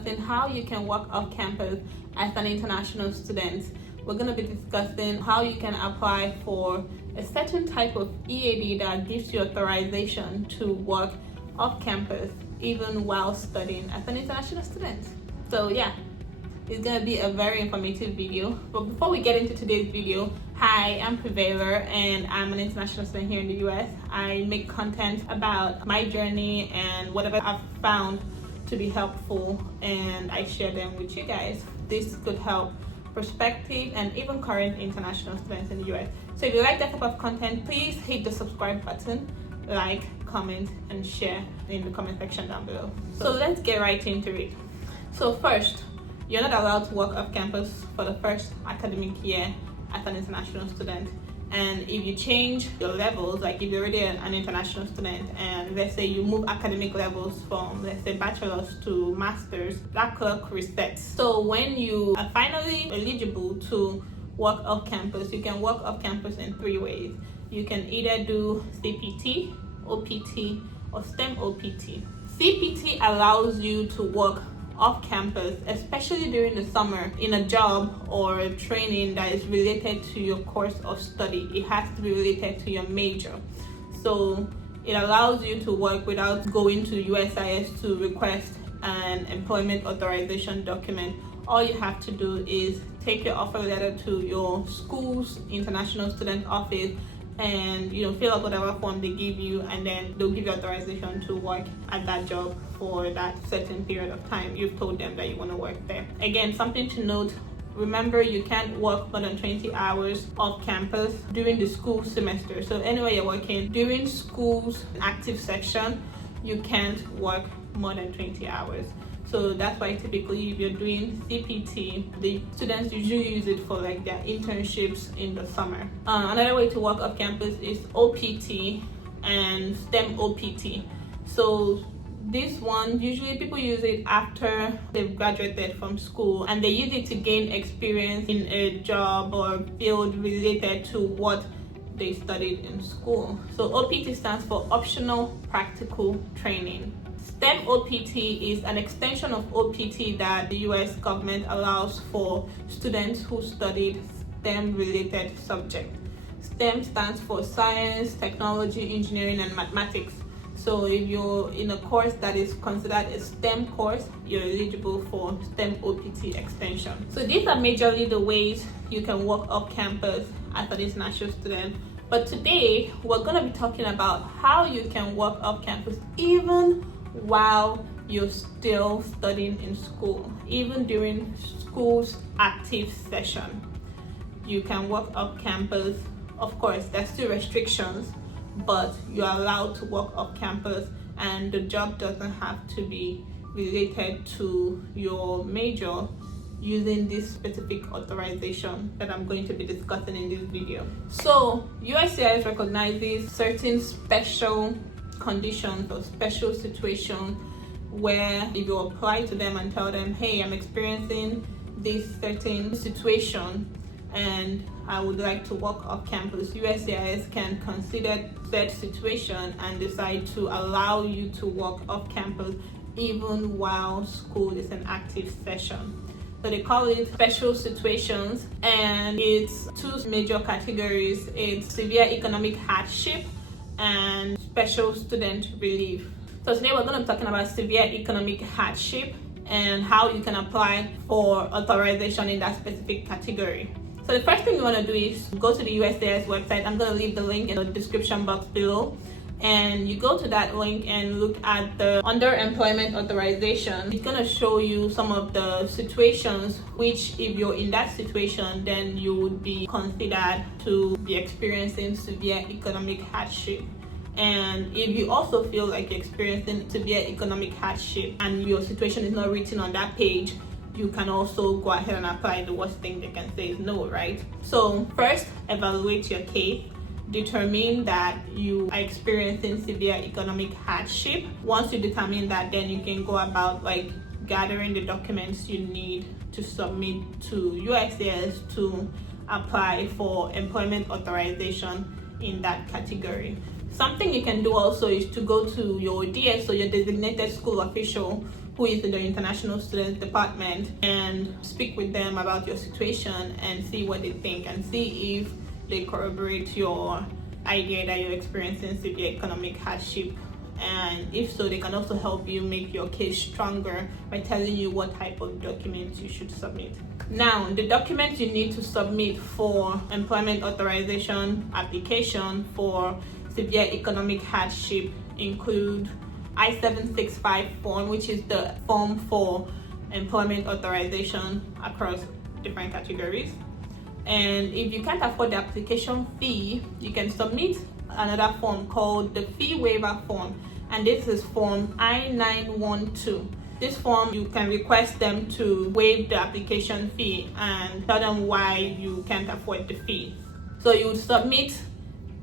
discussing how you can work off campus as an international student. We're going to be discussing how you can apply for a certain type of EAD that gives you authorization to work off campus even while studying as an international student. So yeah, it's going to be a very informative video. But before we get into today's video, hi, I'm Prevailer and I'm an international student here in the US. I make content about my journey and whatever I've found to be helpful, and I share them with you guys. This could help prospective and even current international students in the US. So if you like that type of content, please hit the subscribe button, like, comment, and share in the comment section down below. So let's get right into it. So first, you're not allowed to work off campus for the first academic year as an international student. And if you change your levels, like if you're already an international student and let's say you move academic levels from, let's say, bachelor's to master's, that clock resets. So when you are finally eligible to work off campus, you can work off campus in 3 ways. You can either do CPT, OPT, or STEM OPT. CPT allows you to work off campus, especially during the summer, in a job or a training that is related to your course of study. It has to be related to your major. So it allows you to work without going to USIS to request an employment authorization document. All you have to do is take your offer letter to your school's international student office and fill out whatever form they give you, and then they'll give you authorization to work at that job for that certain period of time you've told them that you want to work there. Again, something to note, remember you can't work more than 20 hours off campus during the school semester. So anywhere you're working during school's active section, you can't work more than 20 hours. So that's why typically if you're doing CPT, the students usually use it for like their internships in the summer. Another way to work off campus is OPT and STEM OPT. So this one, usually people use it after they've graduated from school and they use it to gain experience in a job or field related to what they studied in school. So OPT stands for Optional Practical Training. STEM OPT is an extension of OPT that the US government allows for students who studied STEM related subjects. STEM stands for Science, Technology, Engineering, and Mathematics. So if you're in a course that is considered a STEM course, you're eligible for STEM OPT extension. So these are majorly the ways you can work off campus as an international student. But today, we're going to be talking about how you can work off campus even while you're still studying in school. Even during school's active session, you can work off campus. Of course, there's still restrictions, but you're allowed to work off campus, and the job doesn't have to be related to your major using this specific authorization that I'm going to be discussing in this video. So USCIS recognizes certain special conditions or special situations where if you apply to them and tell them, hey, I'm experiencing this certain situation and I would like to work off campus, USCIS can consider that situation and decide to allow you to work off campus even while school is an active session. So they call it special situations, and it's 2 major categories. It's severe economic hardship and special student relief. So today we're going to be talking about severe economic hardship and how you can apply for authorization in that specific category. So the first thing you want to do is go to the USCIS website. I'm going to leave the link in the description box below. And you go to that link and look at the underemployment authorization. It's going to show you some of the situations which, if you're in that situation, then you would be considered to be experiencing severe economic hardship. And if you also feel like you're experiencing severe economic hardship and your situation is not written on that page, you can also go ahead and apply. The worst thing they can say is no, right? So first, evaluate your case. Determine that you are experiencing severe economic hardship. Once you determine that, then you can go about like gathering the documents you need to submit to USCIS to apply for employment authorization in that category. Something you can do also is to go to your DSO, your designated school official, who is in the international students department and speak with them about your situation and see what they think and see if they corroborate your idea that you're experiencing severe economic hardship. And if so, they can also help you make your case stronger by telling you what type of documents you should submit. Now, the documents you need to submit for employment authorization application for severe economic hardship include I-765 form, which is the form for employment authorization across different categories. And if you can't afford the application fee, you can submit another form called the fee waiver form, and this is form I-912. This form, you can request them to waive the application fee and tell them why you can't afford the fee. So you would submit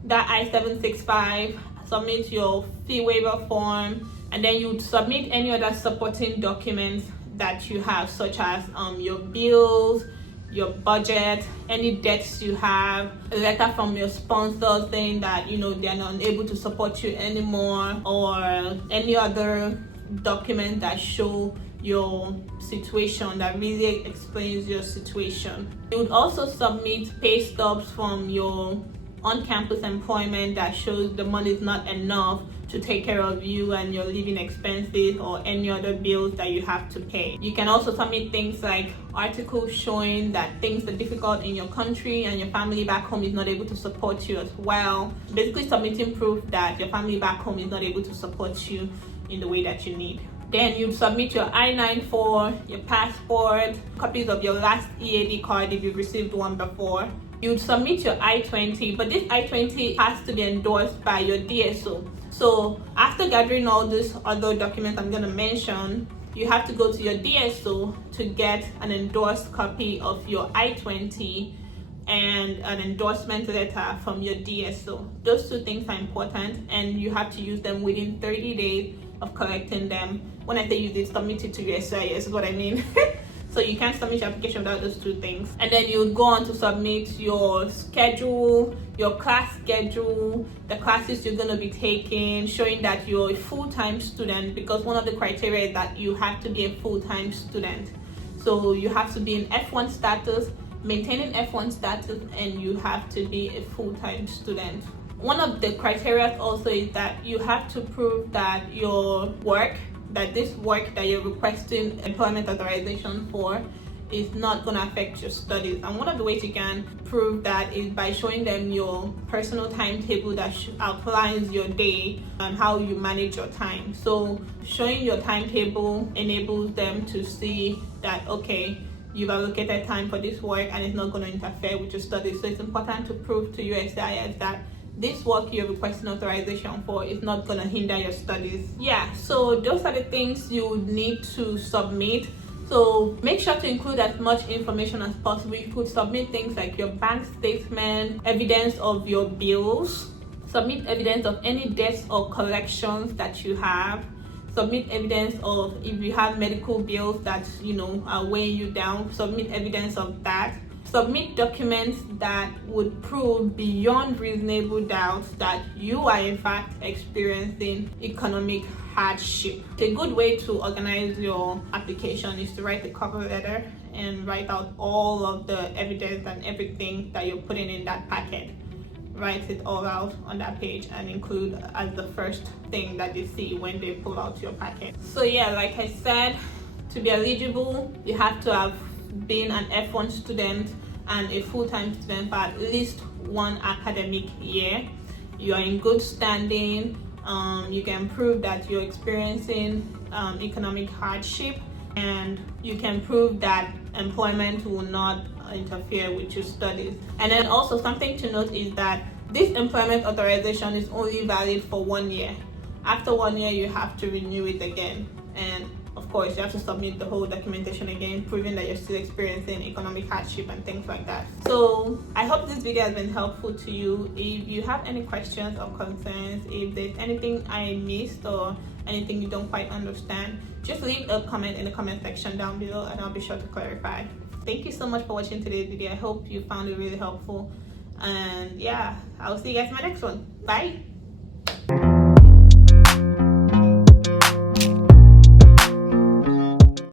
that I-765, submit your fee waiver form, and then you would submit any other supporting documents that you have, such as your bills, your budget, any debts you have, a letter from your sponsor saying that they are not able to support you anymore, or any other document that show your situation, that really explains your situation. You would also submit pay stubs from your on-campus employment that shows the money is not enough to take care of you and your living expenses or any other bills that you have to pay. You can also submit things like articles showing that things are difficult in your country and your family back home is not able to support you as well. Basically submitting proof that your family back home is not able to support you in the way that you need. Then you'd submit your I-94, your passport, copies of your last EAD card if you've received one before. You'd submit your I-20, but this I-20 has to be endorsed by your DSO. So after gathering all these other documents I'm going to mention, you have to go to your DSO to get an endorsed copy of your I-20 and an endorsement letter from your DSO. Those two things are important, and you have to use them within 30 days of collecting them. When I say you did submit it to USCIS, is what I mean. So you can't submit your application without those two things. And then you would go on to submit your schedule, your class schedule, the classes you're going to be taking, showing that you're a full-time student, because one of the criteria is that you have to be a full-time student. So you have to be in F1 status, maintaining F1 status, and you have to be a full-time student. One of the criteria also is that you have to prove that this work that you're requesting employment authorization for is not going to affect your studies. And one of the ways you can prove that is by showing them your personal timetable that outlines your day and how you manage your time. So showing your timetable enables them to see that, okay, you've allocated time for this work and it's not going to interfere with your studies. So it's important to prove to USCIS that this work you're requesting authorization for is not going to hinder your studies. Yeah, so those are the things you would need to submit. So make sure to include as much information as possible. You could submit things like your bank statement, evidence of your bills, submit evidence of any debts or collections that you have, submit evidence of if you have medical bills that are weighing you down, submit evidence of that. Submit documents that would prove beyond reasonable doubt that you are in fact experiencing economic hardship. A good way to organize your application is to write a cover letter and write out all of the evidence and everything that you're putting in that packet. Write it all out on that page and include as the first thing that they see when they pull out your packet. So yeah, like I said, to be eligible, you have to have been an F1 student and a full-time student for at least one academic year. You are in good standing. You can prove that you're experiencing economic hardship, and you can prove that employment will not interfere with your studies. And then also something to note is that this employment authorization is only valid for 1 year. After 1 year, you have to renew it again. And of course, you have to submit the whole documentation again, proving that you're still experiencing economic hardship and things like that. So I hope this video has been helpful to you. If you have any questions or concerns, if there's anything I missed or anything you don't quite understand, just leave a comment in the comment section down below and I'll be sure to clarify. Thank you so much for watching today's video. I hope you found it really helpful. And yeah, I'll see you guys in my next one. Bye.